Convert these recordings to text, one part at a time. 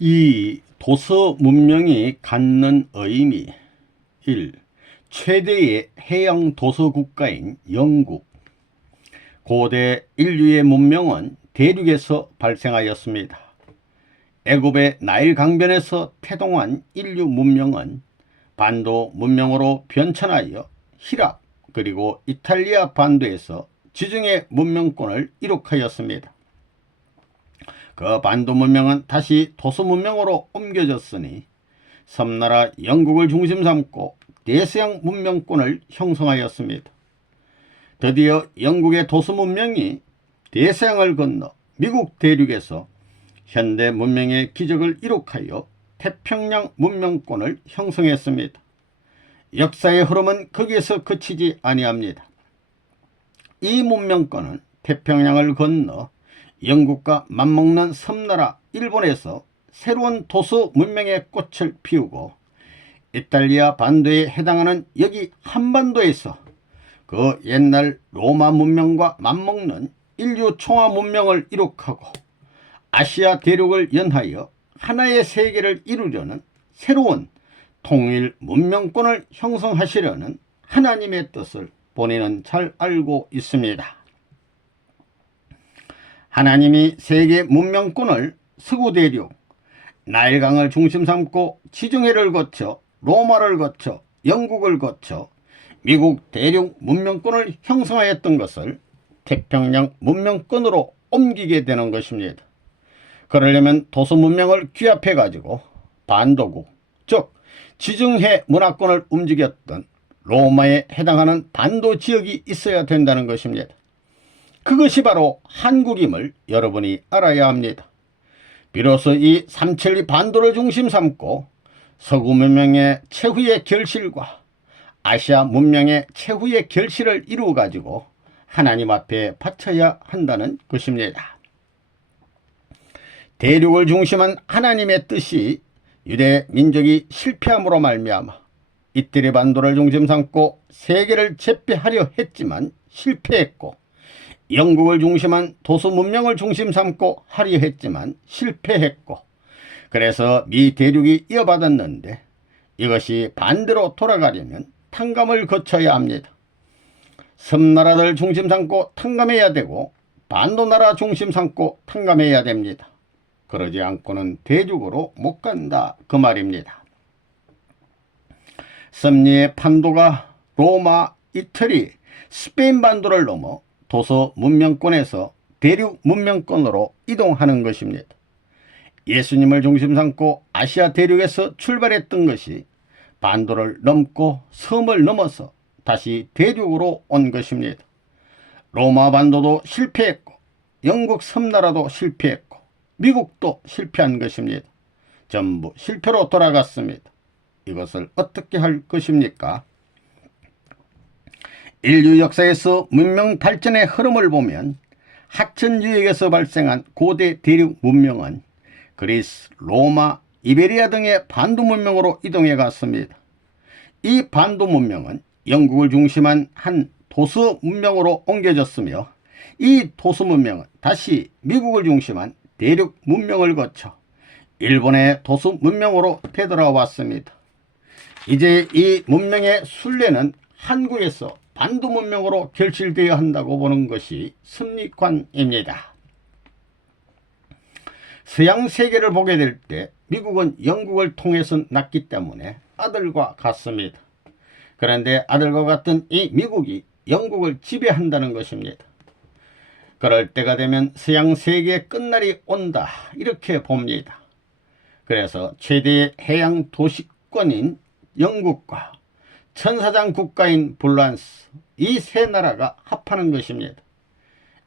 이 도서 문명이 갖는 의미 1. 최대의 해양 도서 국가인 영국. 고대 인류의 문명은 대륙에서 발생하였습니다. 애굽의 나일 강변에서 태동한 인류 문명은 반도 문명으로 변천하여 히랍 그리고 이탈리아 반도에서 지중해 문명권을 이룩하였습니다. 그 반도 문명은 다시 도서 문명으로 옮겨졌으니 섬나라 영국을 중심 삼고 대서양 문명권을 형성하였습니다. 드디어 영국의 도서 문명이 대서양을 건너 미국 대륙에서 현대 문명의 기적을 이룩하여 태평양 문명권을 형성했습니다. 역사의 흐름은 거기에서 그치지 아니합니다. 이 문명권은 태평양을 건너 영국과 맞먹는 섬나라 일본에서 새로운 도서 문명의 꽃을 피우고 이탈리아 반도에 해당하는 여기 한반도에서 그 옛날 로마 문명과 맞먹는 인류 총화 문명을 이룩하고 아시아 대륙을 연하여 하나의 세계를 이루려는 새로운 통일 문명권을 형성하시려는 하나님의 뜻을 본인은 잘 알고 있습니다. 하나님이 세계 문명권을 서구 대륙, 나일강을 중심 삼고 지중해를 거쳐 로마를 거쳐 영국을 거쳐 미국 대륙 문명권을 형성하였던 것을 태평양 문명권으로 옮기게 되는 것입니다. 그러려면 도서 문명을 규합해 가지고 반도국, 즉 지중해 문화권을 움직였던 로마에 해당하는 반도 지역이 있어야 된다는 것입니다. 그것이 바로 한국임을 여러분이 알아야 합니다. 비로소 이 삼천리 반도를 중심 삼고 서구 문명의 최후의 결실과 아시아 문명의 최후의 결실을 이루어 가지고 하나님 앞에 바쳐야 한다는 것입니다. 대륙을 중심한 하나님의 뜻이 유대 민족이 실패함으로 말미암아 이태리 반도를 중심 삼고 세계를 제패하려 했지만 실패했고, 영국을 중심한 도서 문명을 중심 삼고 하려 했지만 실패했고, 그래서 미 대륙이 이어받았는데 이것이 반대로 돌아가려면 탕감을 거쳐야 합니다. 섬나라들 중심 삼고 탕감해야 되고 반도나라 중심 삼고 탕감해야 됩니다. 그러지 않고는 대륙으로 못 간다 그 말입니다. 섭리의 판도가 로마, 이태리, 스페인 반도를 넘어 도서 문명권에서 대륙 문명권으로 이동하는 것입니다. 예수님을 중심 삼고 아시아 대륙에서 출발했던 것이 반도를 넘고 섬을 넘어서 다시 대륙으로 온 것입니다. 로마 반도도 실패했고 영국 섬나라도 실패했고 미국도 실패한 것입니다. 전부 실패로 돌아갔습니다. 이것을 어떻게 할 것입니까? 인류 역사에서 문명 발전의 흐름을 보면 하천유역에서 발생한 고대 대륙 문명은 그리스, 로마, 이베리아 등의 반도 문명으로 이동해 갔습니다. 이 반도 문명은 영국을 중심한 한 도서 문명으로 옮겨졌으며 이 도서 문명은 다시 미국을 중심한 대륙 문명을 거쳐 일본의 도서 문명으로 되돌아왔습니다. 이제 이 문명의 순례는 한국에서 반도 문명으로 결실되어야 한다고 보는 것이 섭리관입니다. 서양 세계를 보게 될 때 미국은 영국을 통해서 났기 때문에 아들과 같습니다. 그런데 아들과 같은 이 미국이 영국을 지배한다는 것입니다. 그럴 때가 되면 서양 세계의 끝날이 온다 이렇게 봅니다. 그래서 최대의 해양 도시권인 영국과 천사장 국가인 불란스, 이 세 나라가 합하는 것입니다.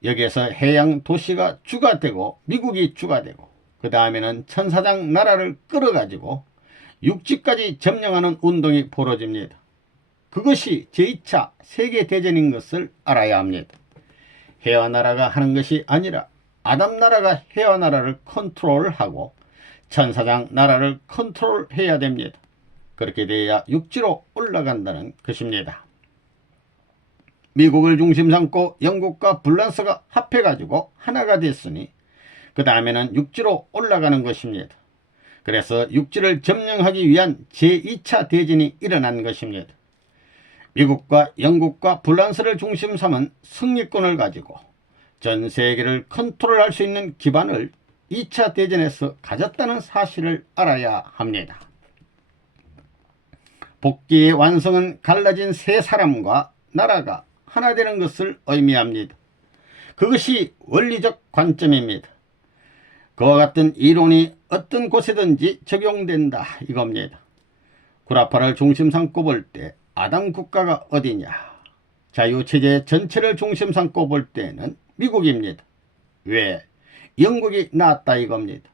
여기에서 해양 도시가 주가 되고 미국이 주가 되고 그 다음에는 천사장 나라를 끌어가지고 육지까지 점령하는 운동이 벌어집니다. 그것이 제2차 세계대전인 것을 알아야 합니다. 해와나라가 하는 것이 아니라 아담나라가 해와나라를 컨트롤하고 천사장 나라를 컨트롤해야 됩니다. 그렇게 돼야 육지로 올라간다는 것입니다. 미국을 중심 삼고 영국과 불란스가 합해가지고 하나가 됐으니 그 다음에는 육지로 올라가는 것입니다. 그래서 육지를 점령하기 위한 제2차 대전이 일어난 것입니다. 미국과 영국과 프랑스를 중심 삼은 승리권을 가지고 전 세계를 컨트롤할 수 있는 기반을 2차 대전에서 가졌다는 사실을 알아야 합니다. 복귀의 완성은 갈라진 세 사람과 나라가 하나 되는 것을 의미합니다. 그것이 원리적 관점입니다. 그와 같은 이론이 어떤 곳에든지 적용된다 이겁니다. 구라파를 중심 삼고 볼 때 아담 국가가 어디냐? 자유체제 전체를 중심 삼고 볼 때는 미국입니다. 왜? 영국이 나았다 이겁니다.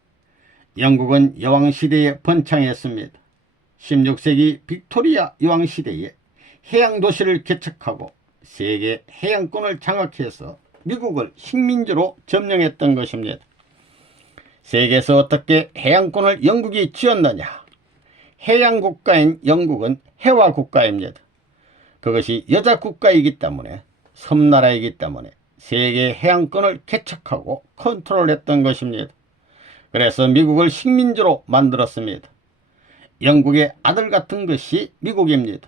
영국은 여왕시대에 번창했습니다. 16세기 빅토리아 여왕시대에 해양도시를 개척하고 세계 해양권을 장악해서 미국을 식민지로 점령했던 것입니다. 세계에서 어떻게 해양권을 영국이 쥐었느냐? 해양국가인 영국은 해화국가입니다. 그것이 여자국가이기 때문에 섬나라이기 때문에 세계 해양권을 개척하고 컨트롤했던 것입니다. 그래서 미국을 식민지로 만들었습니다. 영국의 아들 같은 것이 미국입니다.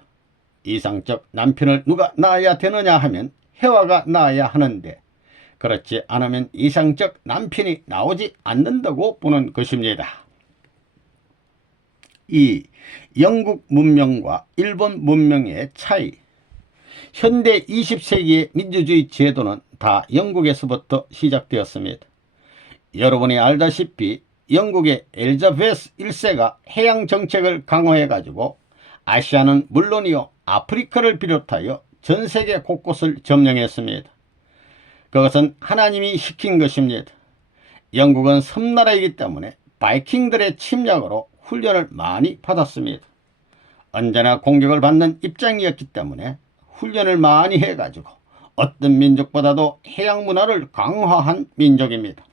이상적 남편을 누가 낳아야 되느냐 하면 해화가 낳아야 하는데 그렇지 않으면 이상적 남편이 나오지 않는다고 보는 것입니다. 이 영국 문명과 일본 문명의 차이. 현대 20세기의 민주주의 제도는 다 영국에서부터 시작되었습니다. 여러분이 알다시피 영국의 엘리자베스 1세가 해양 정책을 강화해 가지고 아시아는 물론이요 아프리카를 비롯하여 전 세계 곳곳을 점령했습니다. 그것은 하나님이 시킨 것입니다. 영국은 섬나라이기 때문에 바이킹들의 침략으로 훈련을 많이 받았습니다. 언제나 공격을 받는 입장이었기 때문에 훈련을 많이 해가지고 어떤 민족보다도 해양 문화를 강화한 민족입니다.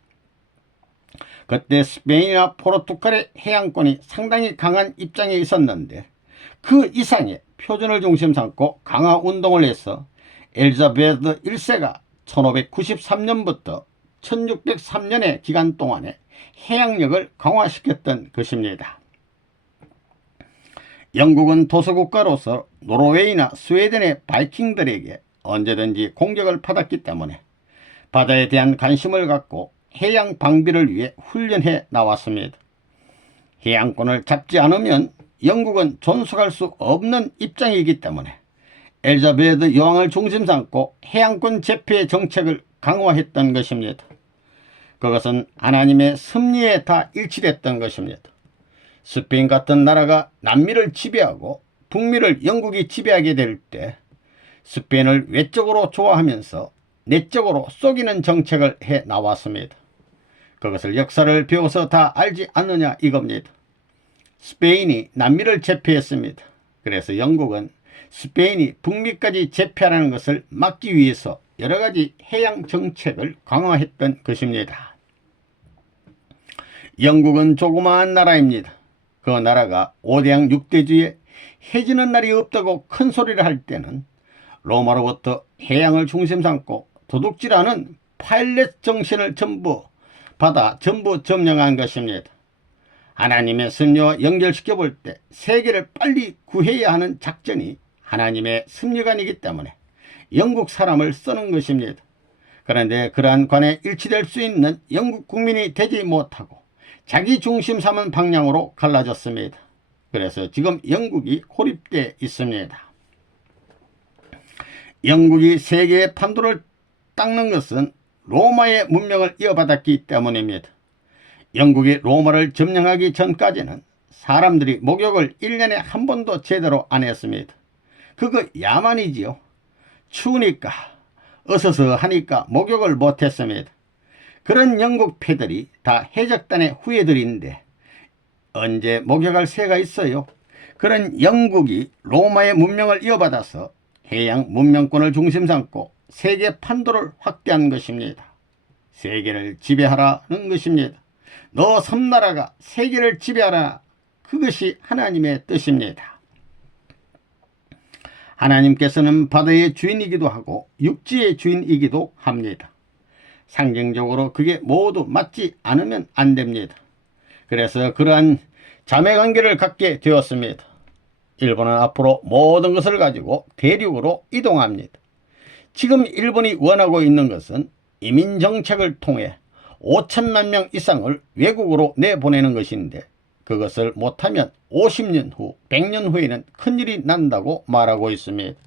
그때 스페인이나 포르투갈의 해양권이 상당히 강한 입장에 있었는데 그 이상의 표준을 중심 삼고 강화 운동을 해서 엘리자베스 1세가 1593년부터 1603년의 기간 동안에 해양력을 강화시켰던 것입니다. 영국은 도서국가로서 노르웨이나 스웨덴의 바이킹들에게 언제든지 공격을 받았기 때문에 바다에 대한 관심을 갖고 해양 방비를 위해 훈련해 나왔습니다. 해양권을 잡지 않으면 영국은 존속할 수 없는 입장이기 때문에 엘리자베스 여왕을 중심 삼고 해양권 제패 정책을 강화했던 것입니다. 그것은 하나님의 섭리에 다 일치됐던 것입니다. 스페인 같은 나라가 남미를 지배하고 북미를 영국이 지배하게 될 때 스페인을 외적으로 좋아하면서 내적으로 속이는 정책을 해 나왔습니다. 그것을 역사를 배워서 다 알지 않느냐 이겁니다. 스페인이 남미를 제패했습니다. 그래서 영국은 스페인이 북미까지 제패하는 것을 막기 위해서 여러가지 해양 정책을 강화했던 것입니다. 영국은 조그마한 나라입니다. 그 나라가 5대양 6대주에 해지는 날이 없다고 큰 소리를 할 때는 로마로부터 해양을 중심 삼고 도둑질하는 파일렛 정신을 전부 받아 전부 점령한 것입니다. 하나님의 섭리와 연결시켜 볼 때 세계를 빨리 구해야 하는 작전이 하나님의 섭리관이기 때문에 영국 사람을 쓰는 것입니다. 그런데 그러한 관에 일치될 수 있는 영국 국민이 되지 못하고 자기 중심 삼은 방향으로 갈라졌습니다. 그래서 지금 영국이 고립되어 있습니다. 영국이 세계의 판도를 닦는 것은 로마의 문명을 이어받았기 때문입니다. 영국이 로마를 점령하기 전까지는 사람들이 목욕을 1년에 한 번도 제대로 안 했습니다. 그거 야만이지요. 추우니까 어서서하니까 목욕을 못했습니다. 그런 영국 패들이 다 해적단의 후예들인데 언제 목욕할 새가 있어요? 그런 영국이 로마의 문명을 이어받아서 해양 문명권을 중심 삼고 세계 판도를 확대한 것입니다. 세계를 지배하라는 것입니다. 너 섬나라가 세계를 지배하라. 그것이 하나님의 뜻입니다. 하나님께서는 바다의 주인이기도 하고 육지의 주인이기도 합니다. 상징적으로 그게 모두 맞지 않으면 안 됩니다. 그래서 그러한 자매관계를 갖게 되었습니다. 일본은 앞으로 모든 것을 가지고 대륙으로 이동합니다. 지금 일본이 원하고 있는 것은 이민정책을 통해 5천만 명 이상을 외국으로 내보내는 것인데, 그것을 못하면 50년 후, 100년 후에는 큰일이 난다고 말하고 있습니다.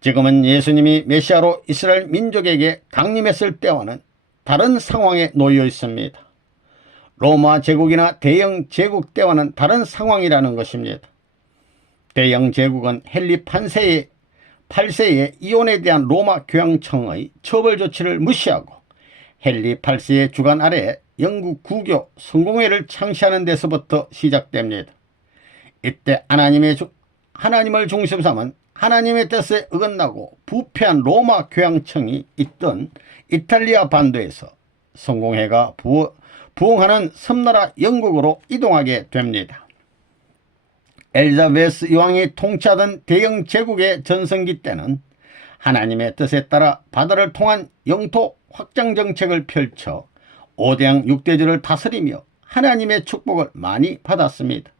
지금은 예수님이 메시아로 이스라엘 민족에게 강림했을 때와는 다른 상황에 놓여 있습니다. 로마 제국이나 대영 제국 때와는 다른 상황이라는 것입니다. 대영 제국은 헨리 8세의 이혼에 대한 로마 교황청의 처벌 조치를 무시하고 헨리 8세의 주관 아래 영국 구교 성공회를 창시하는 데서부터 시작됩니다. 이때 하나님을 중심 삼은 하나님의 뜻에 어긋나고 부패한 로마 교황청이 있던 이탈리아 반도에서 성공회가 부흥하는 섬나라 영국으로 이동하게 됩니다. 엘리자베스 여왕이 통치하던 대영 제국의 전성기 때는 하나님의 뜻에 따라 바다를 통한 영토 확장 정책을 펼쳐 5대양 6대주를 다스리며 하나님의 축복을 많이 받았습니다.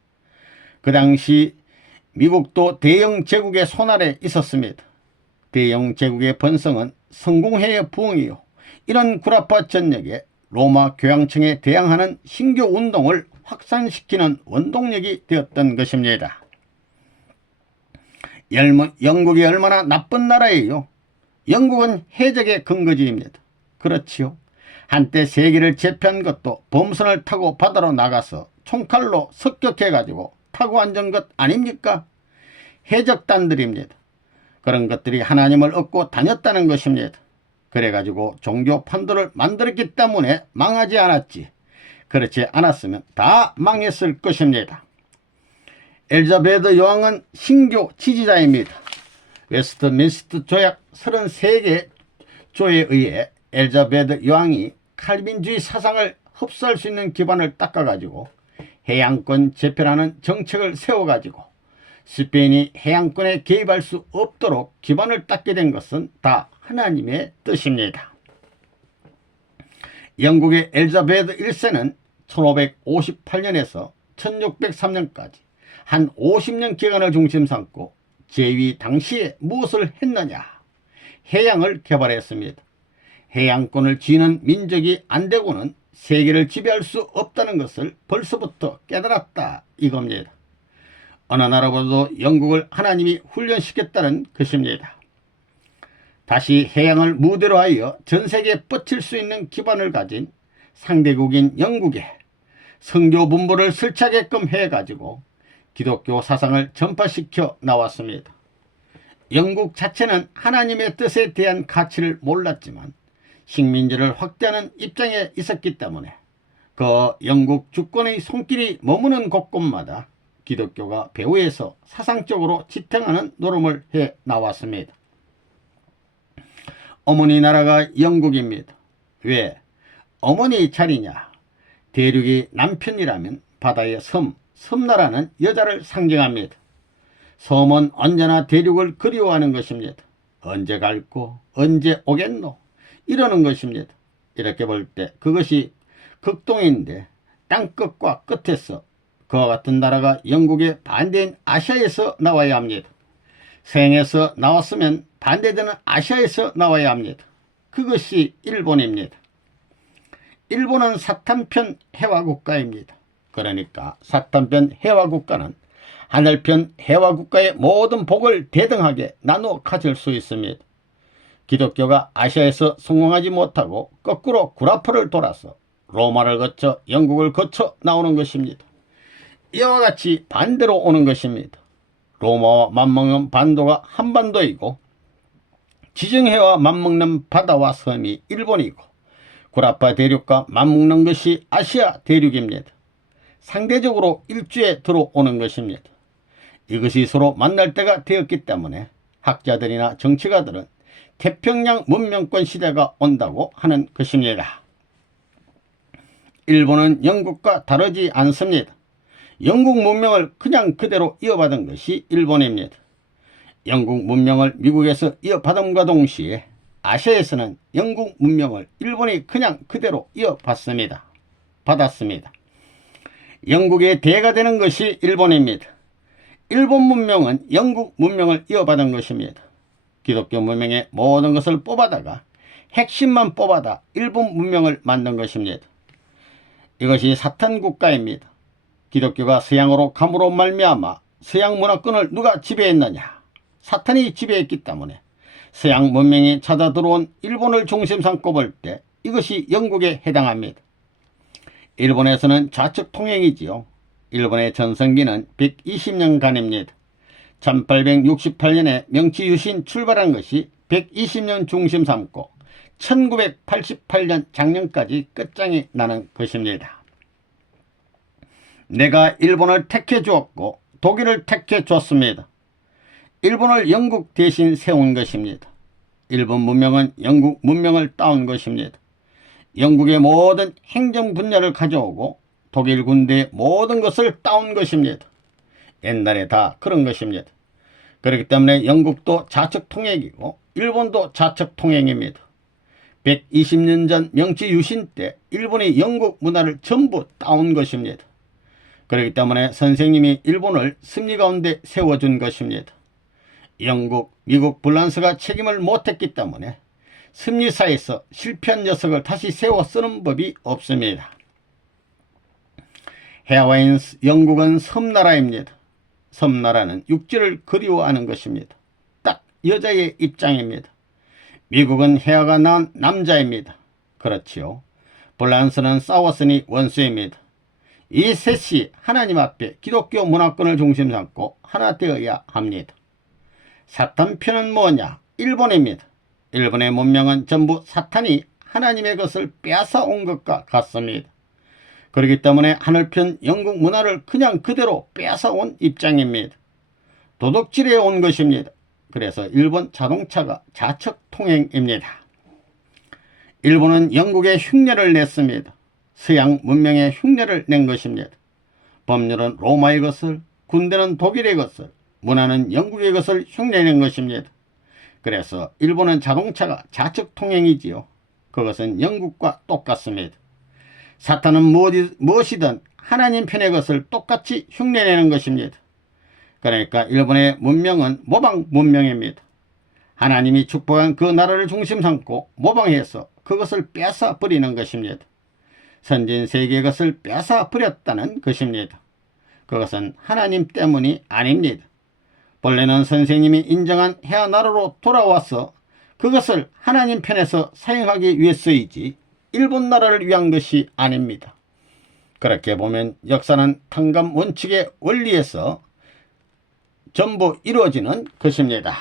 그 당시 미국도 대영 제국의 손아래 있었습니다. 대영 제국의 번성은 성공회의 부흥이요, 이런 구라파 전역에 로마 교황청에 대항하는 신교 운동을 확산시키는 원동력이 되었던 것입니다. 영국이 얼마나 나쁜 나라예요. 영국은 해적의 근거지입니다. 그렇지요. 한때 세계를 제패한 것도 범선을 타고 바다로 나가서 총칼로 습격해가지고 타고 앉은 것 아닙니까? 해적단들입니다. 그런 것들이 하나님을 얻고 다녔다는 것입니다. 그래가지고 종교 판도를 만들었기 때문에 망하지 않았지, 그렇지 않았으면 다 망했을 것입니다. 엘리자베트 여왕은 신교 지지자입니다. 웨스트민스터 조약 33개 조에 의해 엘리자베트 여왕이 칼빈주의 사상을 흡수할 수 있는 기반을 닦아가지고 해양권 재편하는 정책을 세워가지고 스페인이 해양권에 개입할 수 없도록 기반을 닦게 된 것은 다 하나님의 뜻입니다. 영국의 엘리자베트 1세는 1558년에서 1603년까지 한 50년 기간을 중심 삼고 제위 당시에 무엇을 했느냐? 해양을 개발했습니다. 해양권을 쥐는 민족이 안 되고는 세계를 지배할 수 없다는 것을 벌써부터 깨달았다 이겁니다. 어느 나라보다도 영국을 하나님이 훈련시켰다는 것입니다. 다시 해양을 무대로 하여 전세계에 뻗칠 수 있는 기반을 가진 상대국인 영국에 선교 분부를 설치하게끔 해가지고 기독교 사상을 전파시켜 나왔습니다. 영국 자체는 하나님의 뜻에 대한 가치를 몰랐지만 식민지를 확대하는 입장에 있었기 때문에 그 영국 주권의 손길이 머무는 곳곳마다 기독교가 배후에서 사상적으로 지탱하는 노름을 해 나왔습니다. 어머니 나라가 영국입니다. 왜? 어머니 자리냐? 대륙이 남편이라면 바다의 섬나라는 여자를 상징합니다. 섬은 언제나 대륙을 그리워하는 것입니다. 언제 갈고 언제 오겠노? 이러는 것입니다. 이렇게 볼 때 그것이 극동인데 땅끝과 끝에서 그와 같은 나라가 영국의 반대인 아시아에서 나와야 합니다. 서양에서 나왔으면 반대되는 아시아에서 나와야 합니다. 그것이 일본입니다. 일본은 사탄편 해화국가입니다. 그러니까 사탄편 해화국가는 하늘편 해화국가의 모든 복을 대등하게 나누어 가질 수 있습니다. 기독교가 아시아에서 성공하지 못하고 거꾸로 구라파를 돌아서 로마를 거쳐 영국을 거쳐 나오는 것입니다. 이와 같이 반대로 오는 것입니다. 로마와 맞먹는 반도가 한반도이고 지정해와 맞먹는 바다와 섬이 일본이고 구라파 대륙과 맞먹는 것이 아시아 대륙입니다. 상대적으로 일주에 들어오는 것입니다. 이것이 서로 만날 때가 되었기 때문에 학자들이나 정치가들은 태평양 문명권 시대가 온다고 하는 것입니다. 일본은 영국과 다르지 않습니다. 영국 문명을 그냥 그대로 이어받은 것이 일본입니다. 영국 문명을 미국에서 이어받음과 동시에 아시아에서는 영국 문명을 일본이 그냥 그대로 받았습니다. 영국의 대가 되는 것이 일본입니다. 일본 문명은 영국 문명을 이어받은 것입니다. 기독교 문명의 모든 것을 뽑아다가 핵심만 뽑아다 일본 문명을 만든 것입니다. 이것이 사탄 국가입니다. 기독교가 서양으로 감으로 말미암아 서양 문화권을 누가 지배했느냐? 사탄이 지배했기 때문에 서양 문명이 찾아 들어온 일본을 중심 삼고 볼 때 이것이 영국에 해당합니다. 일본에서는 좌측 통행이지요. 일본의 전성기는 120년간입니다. 1868년에 명치유신 출발한 것이 120년 중심 삼고 1988년 작년까지 끝장이 나는 것입니다. 내가 일본을 택해 주었고 독일을 택해 줬습니다. 일본을 영국 대신 세운 것입니다. 일본 문명은 영국 문명을 따온 것입니다. 영국의 모든 행정 분야를 가져오고 독일 군대의 모든 것을 따온 것입니다. 옛날에 다 그런 것입니다. 그렇기 때문에 영국도 좌측 통행이고 일본도 좌측 통행입니다. 120년 전 명치 유신 때 일본이 영국 문화를 전부 따온 것입니다. 그렇기 때문에 선생님이 일본을 승리 가운데 세워준 것입니다. 영국, 미국, 프랑스가 책임을 못했기 때문에 승리사에서 실패한 녀석을 다시 세워 쓰는 법이 없습니다. 해와인 영국은 섬나라입니다. 섬나라는 육지를 그리워하는 것입니다. 딱 여자의 입장입니다. 미국은 해와가 낳은 남자입니다. 그렇지요. 프랑스는 싸웠으니 원수입니다. 이 셋이 하나님 앞에 기독교 문화권을 중심 삼고 하나 되어야 합니다. 사탄 편은 뭐냐? 일본입니다. 일본의 문명은 전부 사탄이 하나님의 것을 빼앗아 온 것과 같습니다. 그렇기 때문에 하늘편 영국 문화를 그냥 그대로 빼앗아 온 입장입니다. 도둑질해 온 것입니다. 그래서 일본 자동차가 좌측 통행입니다. 일본은 영국의 흉내를 냈습니다. 서양 문명의 흉내를 낸 것입니다. 법률은 로마의 것을, 군대는 독일의 것을, 문화는 영국의 것을 흉내낸 것입니다. 그래서 일본은 자동차가 좌측 통행이지요. 그것은 영국과 똑같습니다. 사탄은 무엇이든 하나님 편의 것을 똑같이 흉내내는 것입니다. 그러니까 일본의 문명은 모방 문명입니다. 하나님이 축복한 그 나라를 중심 삼고 모방해서 그것을 뺏어 버리는 것입니다. 선진 세계의 것을 뺏어 버렸다는 것입니다. 그것은 하나님 때문이 아닙니다. 본래는 선생님이 인정한 해나라로 돌아와서 그것을 하나님 편에서 사용하기 위해서이지 일본 나라를 위한 것이 아닙니다. 그렇게 보면 역사는 탕감 원칙의 원리에서 전부 이루어지는 것입니다.